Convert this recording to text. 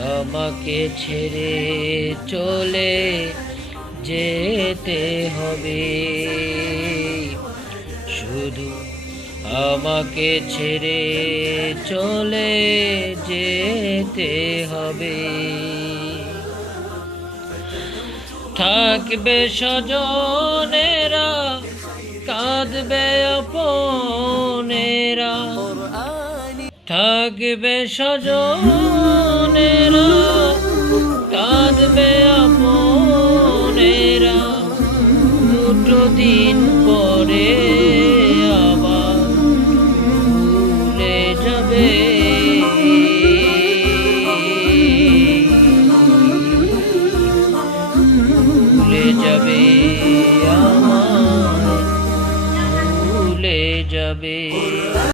আমাকে ছেড়ে চলে যেতে হবে। শুধু আমাকে ছেড়ে চলে যেতে হবে। থাকবে স্বজনেরা, কাঁদবে আপনেরা থাকবে স্বজনেরা, কাঁদবে আপনেরা। দুটো দিন পরে আবার ভুলে যাবে। ভুলে যাবে আমায়, ভুলে যাবে।